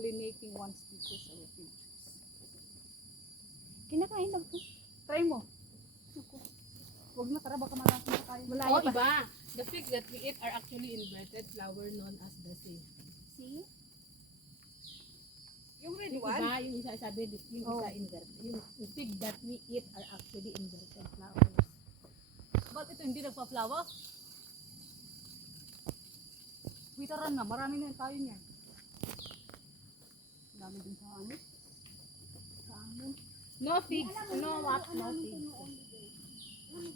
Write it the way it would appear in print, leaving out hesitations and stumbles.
pollinating one species of trees. Kinakain lang to. Try mo. Huwag na, tara, baka malaking na tayo. Malaya Oh, pa. iba. The figs that we eat are actually inverted flower known as the sea. See? Yung red Yung one? iba, yung isa sabi, yung Oh. isa inverted. Yung fig that we eat are actually inverted flowers. Ba't ito hindi nagpa-flower? Witaran na, marami na tayo niyan. Dami din sa ano. Sa ano. No figs, no what, no figs. Ano